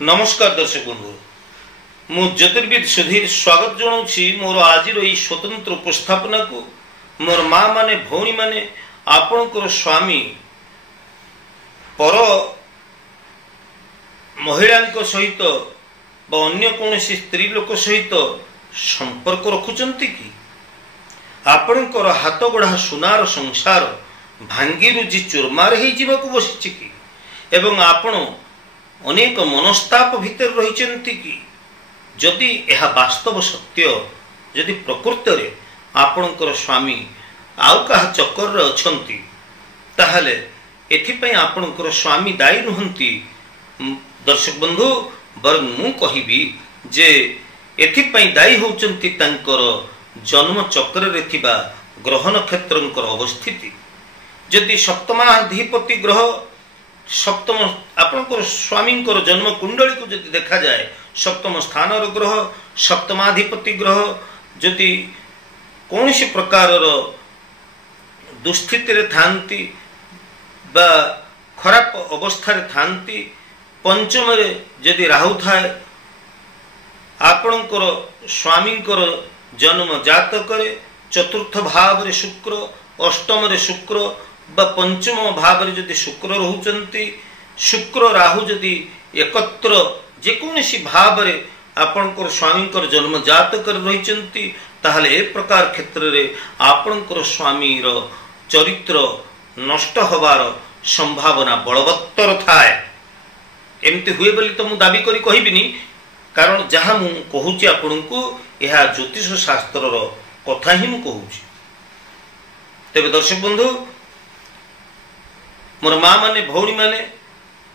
नमस्कार दर्शक बंधु मु ज्योतिर्विद सुधीर स्वागत जनाऊँगी मोर आज स्वतंत्र उपस्थापना को मोर माँ माने भौणी माने आपणकर स्वामी पर महिला सहित अन्य कौन स्त्री लोक सहित संपर्क रखुचंती कि आपणकर हाथ गढ़ा सुनार संसार भांगी रुजी चुरमार हो बसी कि एवं आपण अनेक मनस्ताप भितर रही कि जदि यह वास्तव सत्य जदि प्रकृत रे आपणकर स्वामी आउ कहा चक्कर अच्छी ताहले एथिपाई आपणकर स्वामी दायी नुहंती दर्शक बंधु बर मु कहिबी जे एथिपाई दायी होउचंती तांकर जन्म चक्र रे थिबा ग्रह नक्षत्रंकर अवस्थिति जदि सप्तमाधिपति ग्रह सप्तम आपणकर स्वामी जन्म कुंडली को जदि देखा जाए सप्तम स्थान ग्रह सप्तमाधिपति ग्रह जदि कौन सी प्रकार दुस्थिति थांती बा खराब अवस्था थांती पंचम रे जदि राहु थाए आपणकर स्वामी जन्म जातक चतुर्थ भाव रे शुक्र अष्टम रे शुक्र बा पंचम भाव रे जदि शुक्र रहउचंती शुक्र राहु जदि एकत्र जेकोसी भाव रे आपणकर स्वामी जन्म जातक रहिचंती ताहले ए प्रकार क्षेत्र रे आपणकर स्वामी रो चरित्र नष्ट होबार संभावना बलवत्तर थाए एमती हुए बोली तो मु दाबी करी कहिबिनी कारण जहाँ मु कहूची आपनकु यह ज्योतिष शास्त्र रो कथा ही मु कहूची तेबे दर्शक बंधु मोर माँ माने भौणी माने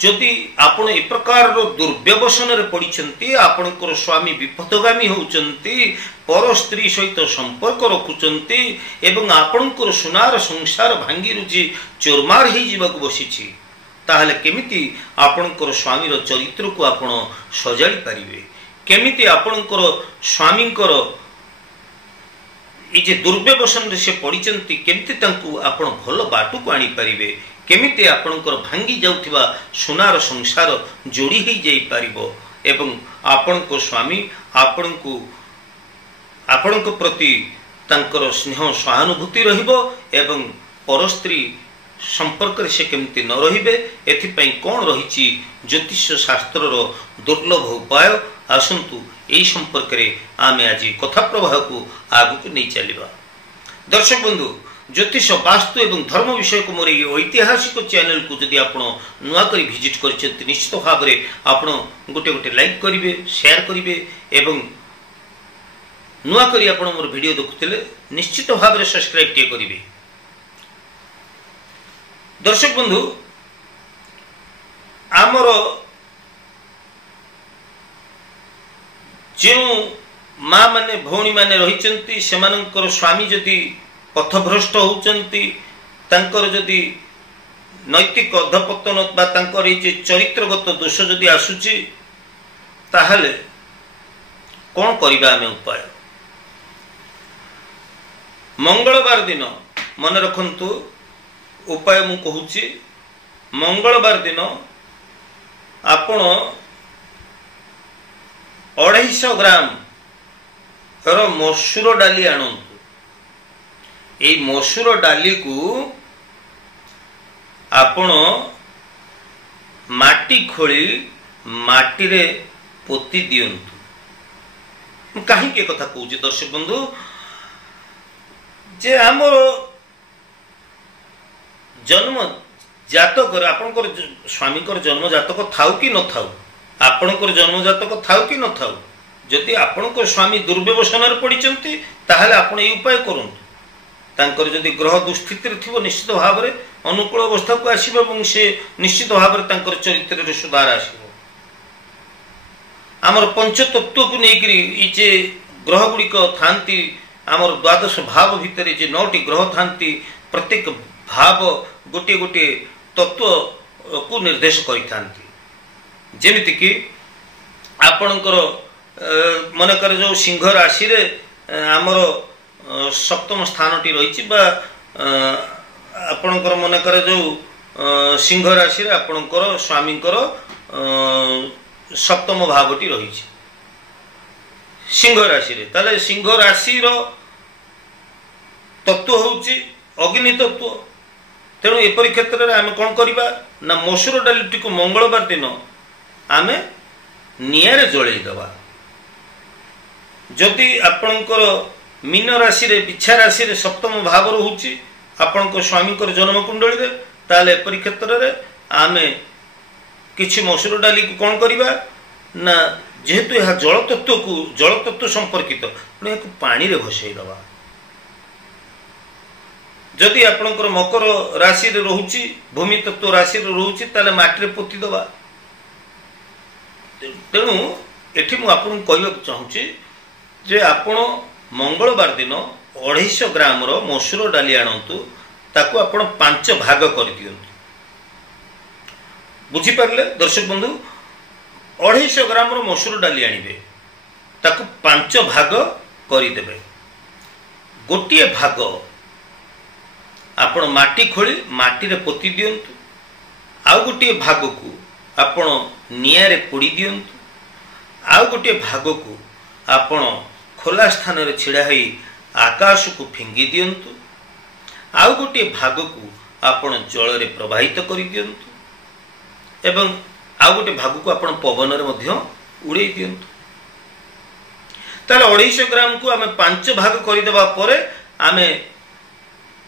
जदि आपण ए प्रकार दुर्व्यवसन रे पड़िछंती आपणकर स्वामी विपदगामी होउचंती पर स्त्री सहित संपर्क रखुचंती एवं आपणकर सुनार संसार भांगी रुजी चोरमार ही जीवाक बसिछि ताहले केमिति आपणकर स्वामी रो चरित्र को आपण सजाड़ी पारिबे केमिति आपणकर स्वामीकर ये दुर्व्यवसन रे से पड़िछंती केमिति तांकु आपण भल बाटू को आनी पारिबे केमिति आपणकर भांगी जाउथिबा सुनार संसार जोड़ी ही जाई पारिबो एवं आपणको स्वामी आपणको आपणको प्रति तांकर स्नेह सहानुभूति रहिबो एवं परस्त्री संपर्क से केमिति न रहिबे एथिपई कोन रहिछि ज्योतिष शास्त्र रो दुर्लभ उपाय आसंतु एई संपर्क रे आमे आज कथा प्रवाह को आगु नहीं चलिबा दर्शक बंधु ज्योतिष वास्तु एवं धर्म विषय को मोर ऐतिहासिक चैनल को जदि आपण नुआ करी विजिट करछंती निश्चित भाव रे आपण गोटे गोटे लाइक करिवे शेयर करिवे एवं नुआ करी आपण मोर वीडियो देखुतिले निश्चित भाव रे सब्सक्राइब के करिवे दर्शक बंधु आमर जो माँ माने भौणी माने रहिचंती सेमानंकर स्वामी जदि पथभ्रष्ट होउचंती तांकर जदि नैतिक अधपतन बा तांकर ये चरित्रगत दोष जदि आसुची ताहले कौन करिबा आमे उपाय मंगलवार दिन मन रखंतु उपाय मु कहूची मंगलवार दिन आपण 250 ग्राम रो मसूर डाली आणंतु ए मसूर डाली को आपण माटी खोली माटी रे पोती दियंतु कहीं के कथा कहूची दर्शक बंधु जे हमर जन्म जातक आपणकर स्वामीकर जन्म जातक थाउ कि न थाउ आपणकर जन्म जातक थाउ कि न थाउ जदि आपणकर स्वामी दुर्व्यवसन रे पड़िचंती ताहले आपण ए उपाय करंतु तांकर जदि ग्रह दुस्थिति थिबो निश्चित भाव रे अनुकूल अवस्था को आसीबो एवं से निश्चित भाव रे तांकर चरित्र रे सुधार आसीबो हमर पंचतत्व को नेकरी ई जे ग्रह गुड़िक थांती हमर द्वादश भाव भितरे जे 9टी ग्रह थांती प्रत्येक भाव गोटे गोटे तत्व को निर्देश करिथांती जेमिति कि आपणकर मनकर जो सिंह राशि रे हमर सप्तम स्थान टी रही आपणकर मनकर जो सिंह राशि रे आपणकर स्वामीकर सप्तम भावटी रही सिंह राशि रे ताले सिंह राशि रो तत्व होउची अग्नि तत्व। तेणु एपरी क्षेत्र में आम कौन करवा ना मसूर डालीटी को मंगलवार दिन आम निआरे जलैदवा। जदि आपणकर मीन राशि रे बिछा राशि रे सप्तम भाव रोची आपण स्वामी जन्म कुंडली रे ताले एपरी क्षेत्र में आम किछि मसूर डाली को कौन करवा ना जेहेतु यह जल तत्व संपर्कित पानी रे भसईदवा। जदि आपणकर मकर राशि रे रोची भूमि तत्व राशि रे रोची ताले माटी रे पोती दवा। तेणु एठी मु आपन कहबा चाहूची जे आपण मंगलवार दिन 250 ग्राम रो मसूर डाली आनंतु ताको आपण 5 भाग कर दियंतु। बुझी पारले दर्शक बंधु 250 ग्राम रो मसूर डाली आनिबे ताको 5 भाग करि देबे। गोटिए भाग आपण माटी खोली माटी रे पोती दियंतु। आउ गोटिए भाग को आपण नियारे पोड़ी दियंतु। आउ गोटे भाग को आपण खोला स्थान रे छिड़ा होई आकाश को फिंगी दियंतु। आउ गोटे भाग को आपण जल रे प्रवाहित करि दियंतु एवं आउ गोटे भाग को आपण पवन रे मध्य उड़े दियंतु। ताले 250 ग्राम को आमे 5 भाग करि देबा परे आमे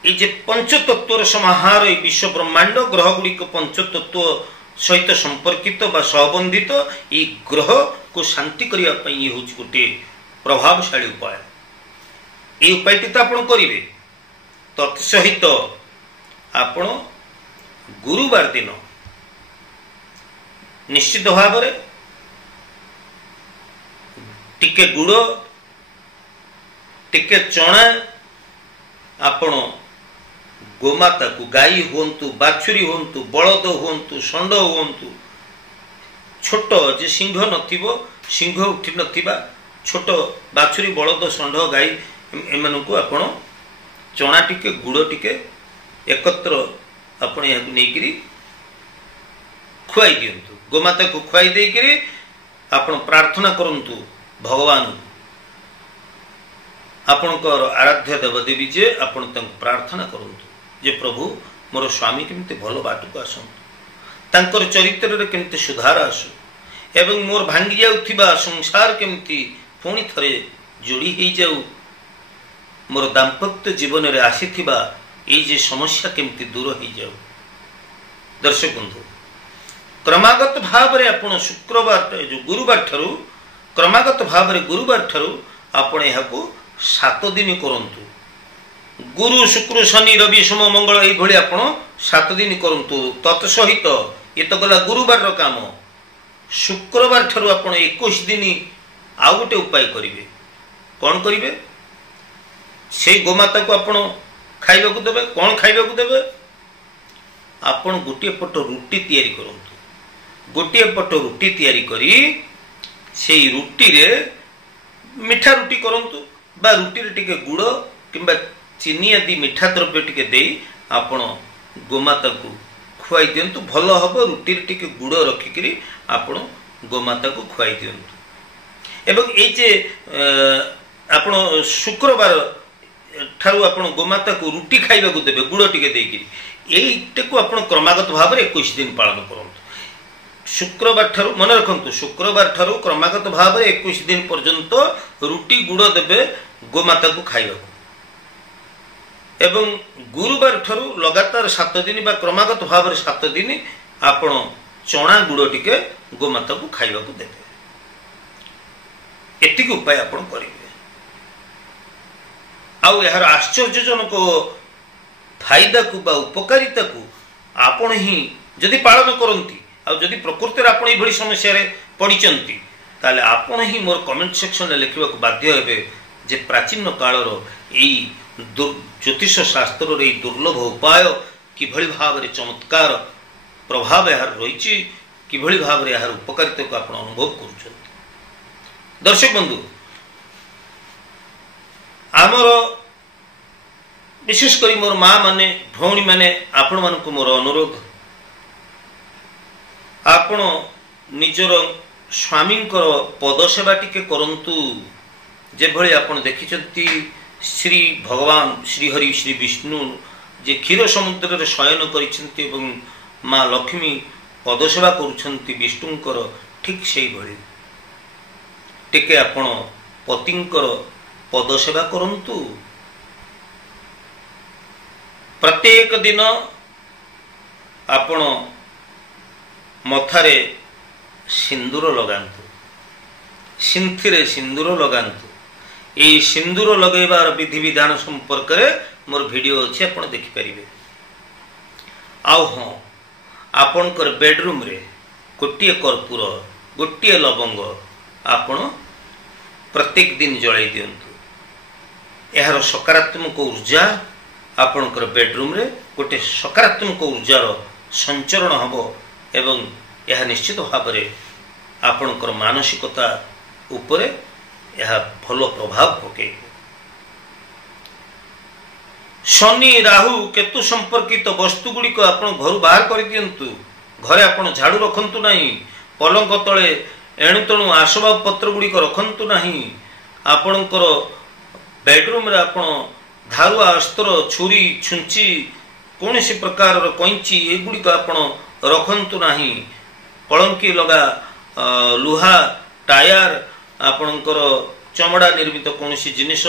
ये जे पंचतत्वर समाहार ये विश्व ब्रह्मांड ग्रह गुड़िक पंचतत्व सहित संपर्कित बा संबंधित ये ग्रह को शांति करने ये हूँ गोटे प्रभावशाली उपाय। ये उपायटी तो आप करेंगे तत्सहित आपण गुरुवार दिन निश्चित भाव में टिके गुड़ टिके चना आपण गोमाता को गाई हुंतु बाछुरी हुंतु बलद हुंतु षंड हुंतु छोट जे सिंह नथिबो सिंह उठी नथिबा छोट बाछुरी बलद षंड गाई एमन को आपण चना टिके गुड़ टिके एकत्र आपण या नेकरी खुआई दियंतु। गोमाता को खुआई देकरी आपण प्रार्थना करंतु भगवान आपणकर आराध्य देवदेवी जे आपण तंक प्रार्थना करंतु जे प्रभु मोर स्वामी केमते भलो बाट को आसंतु तांकर चरित्र रे केमते सुधार आसु एवं मोर भांगी जाउथिबा संसार केमती पुणी थरे जोड़ी ही जाऊ मोर दाम्पत्य जीवन रे आसीथिबा ए जे समस्या केमती दूर ही जाऊ। दर्शक बंधु क्रमागत भाव रे आपण शुक्रवार जो गुरुवार ठारू क्रमागत भाव रे गुरुवार ठारू आपण एहाको 7 दिन करंतु। गुरु शुक्र शनि रवि सोम मंगल ये भली आपण 7 दिन करंतु। तत्सहित ये तो गला गुरुवार रो काम शुक्रवार ठारू आपण 21 दिन आउ गोटे उपाय करिवे। कौन करिवे से गोमाता को आपण खाइबा को देबे। कौन खाइबा को देबे आपण गोटे पट रुटी तैयारी करंतु। गोटे पट रुटी तैयारी करी से रुटी रे मिठा रुटी करंतु बा रुटी रे टिके गुड़ किंबा चीनी आदि मिठा द्रव्य टिके दे आपण गोमाता को खुआई दियंतु। भल हबो रुटी रे टिके गुड़ रखिकरी आपण गोमाता को खुआई दियंतु। एवं ए जे आपण शुक्रवार ठारू आपण गोमाता को रुटी खाइबा को देबे गुड़ टिके देकरी एइटे को आपण क्रमागत भाव रे 21 दिन पालन करंतु। शुक्रवार ठारू मन रखंतु शुक्रवार ठारू क्रमागत भाव रे 21 दिन पर्यंत रुटी गुड़ देबे गोमाता को खाइबा को एवं गुरुवार ठारू लगातार 7 दिन बा क्रमागत भाव रे 7 दिन आपण चना गुड़ टिके गोमाता को खाइबा को देबे। एतिक उपाय आपण करिवे। आउ यार आश्चर्यजनक फायदा को बा उपकारिता को आपण ही जदि पालन करंती आ जदि प्रकृति आपण ए भली समस्या रे पडिचंती ताले आपण ही मोर कमेंट सेक्शन रे लिखिबा को बाध्य हेबे जे प्राचीन कालर एई ज्योतिष शास्त्र रे दुर्लभ उपाय किभली भाव रे चमत्कार प्रभाव यार रहिछि किभली भाव रे यार उपकारिता को आपण अनुभव करूछंती। दर्शक बंधु आमर विशेष करी मोर माँ माने भौणी माने आपण मानक मोर अनुरोध आपण निजर स्वामींकर पद सेवा टिके करंतु जेभଳି आपण देखिचंती श्री भगवान श्री हरि श्री विष्णु जे क्षीर समुद्र रे शयन करिसंती एवं माँ लक्ष्मी पद सेवा करुछंती विष्णुंकर ठीक सेही भଳି टिके आपण पतिंकर पद सेवा करंतु। प्रत्येक दिन आपण मथारे सिंदूर लगांतु, सिंथिरे सिंदूर लगांतु। ये सिंदूर लगेबार विधि विधान संपर्क में मोर वीडियो अच्छे आप देखिपारे। आउ हाँ आपणकर बेडरूम रे गोटे कर्पूर गोटे लवंग आपण प्रत्येक दिन जलाई दिंतु। यार सकारात्मक ऊर्जा आपणकर बेडरूम रे गोटे सकारात्मक ऊर्जार संचरण हम एवं यह निश्चित भाव में आपणकर मानसिकता उपरे यह भल प्रभाव पके। शनि राहु केतु संपर्कित वस्तु गुड़िक आप घर बाहर कर दिंतु। घरे आप झाड़ू रखंतु नहीं, पलंग तले एणु तेणु आसबाब पत्र गुड़िक रखंतु नहीं। आपणकर बेडरूम रे आप धारुआ अस्त्र छुरी छुंची कौन सी प्रकार कैंची एगुड़िक आप रखंतु नहीं। पलंकी लगा लुहा टायर आपणकर चमड़ा निर्मित कौन सी जिनिस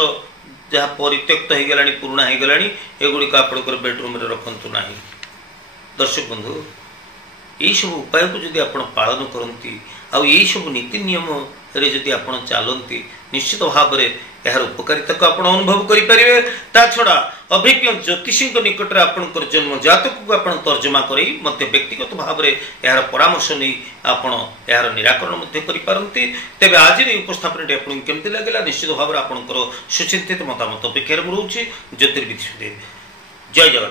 जहाँ परित्यक्त हो गलानी पुराना हो गलानी एगुड़िक आपणकर बेडरूम रे रखंतु नहीं। दर्शक बंधु यही सब उपाय को जदि आप पालन करती आउ यही सब नीति नियम रे जदि आप चलती निश्चित भाव में यार उपकारिता को आप अनुभव करें। ता छड़ा अभिज्ञ ज्योतिषी निकट में आपंकर जन्म जातक को आप तर्जमा कर व्यक्तिगत भाव में यार परामर्श नहीं आप यार निराकरण करते। तेज आज उपस्थापन आपको केमती लगे निश्चित भाव में आपंकर सुचिंतित मतामत अपेक्षा रोचे। ज्योतिर्विद जय जगन्नाथ।